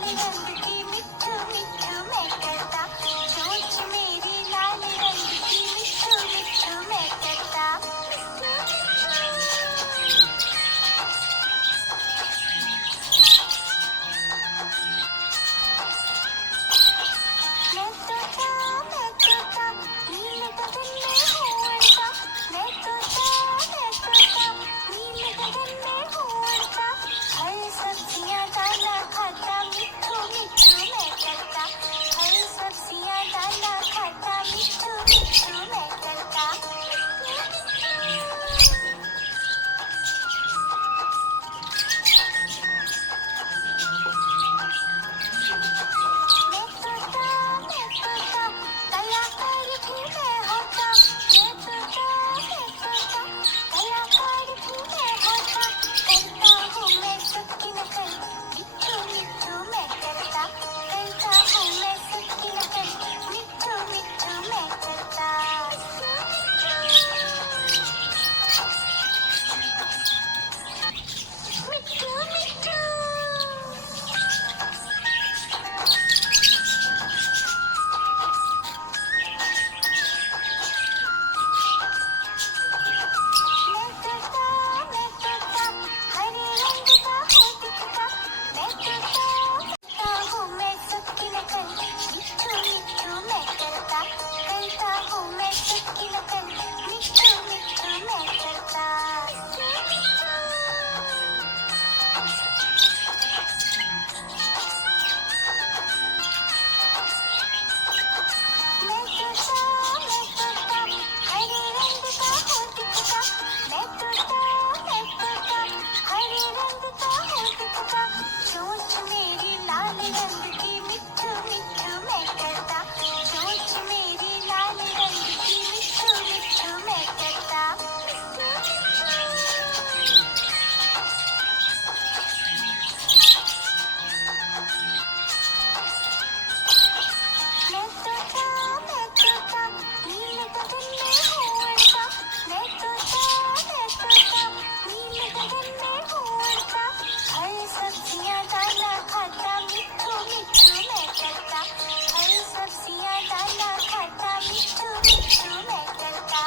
लाल रंग की मिट्ठू मिट्ठू मैं करता, चोंच मेरी लाल रंग की मिट्ठू मिट्ठू मैं करता। मैं तोता नीले गगन में हूँ उड़ता, मैं तोता नीले गगन में हूँ उड़ता। हर सब्जियाँ दाना खाता, मिट्ठू मिट्ठू मैं करता, हर सब्जियाँ दाना खाता, मिट्ठू मिट्ठू मैं करता। मैं तोता कलाकार भी मैं होता, मैं तोता कलाकार भी मैं होता। करता हूँ मैं सबकी नकल, मिट्ठू मिट्ठू मैं करता, करता हूँ मैं सबकी नकल, मिट्ठू मिट्ठू मैं करता। मिट्ठू मिट्ठू मैं तोता हरे रंग का हूँ दिखता, मैं तोता हूँ मैं सबकी नकल, मिट्ठू मिट्ठू मैं करता, करता हूँ मैं सबकी नकल, मिट्ठू मिट्ठू मैं करता। मैं तोता हरे रंग का हूँ दिखता, मैं तोता हरे रंग का हूँ दिखता। चोंच मेरी लाल रंग की मिट्ठू मिट्ठू मैं करता, चोंच मेरी लाल रंग की मिट्ठू मिट्ठू मैं करता। मैं तोता नीले गगन में हूँ उड़ता, मैं तोता नीले गगन में हूँ उड़ता। हर सब्जियाँ दाना खाता, मिट्ठू मिट्ठू मैं करता, हर सब्जियाँ दाना खाता, मिट्ठू मिट्ठू मैं करता।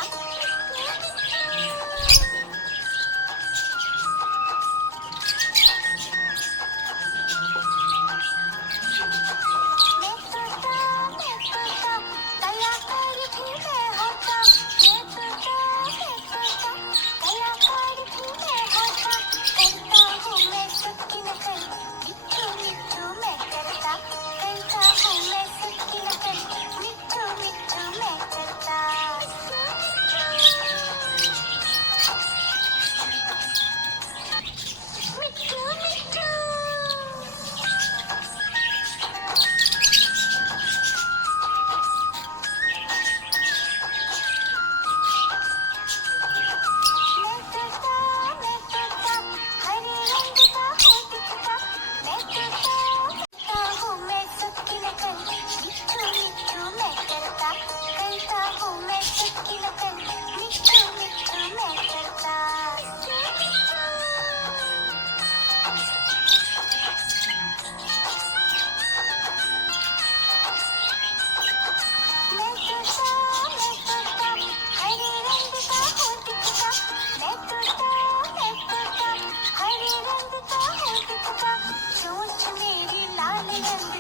मैं तोता कलाकार भी मैं होता, मैं तोता कलाकार भी मैं होता। करता हूँ मैं सबकी नकल, मिट्ठू मिट्ठू मैं करता, करता हूँ मैं सबकी नकल, मिट्ठू मिट्ठू मैं करता। मिट्ठू मिट्ठू मैं तोता हरे रंग का हूँ दिखता, मैं तोता हूँ मैं सबकी नकल, मिट्ठू मिट्ठू मैं करता, करता हूँ मैं सबकी नकल, मिट्ठू मिट्ठू मैं करता। मैं तोता हरे रंग का हूँ दिखता, मैं तोता हरे रंग का हूँ दिखता। चोंच मेरी लाल रंग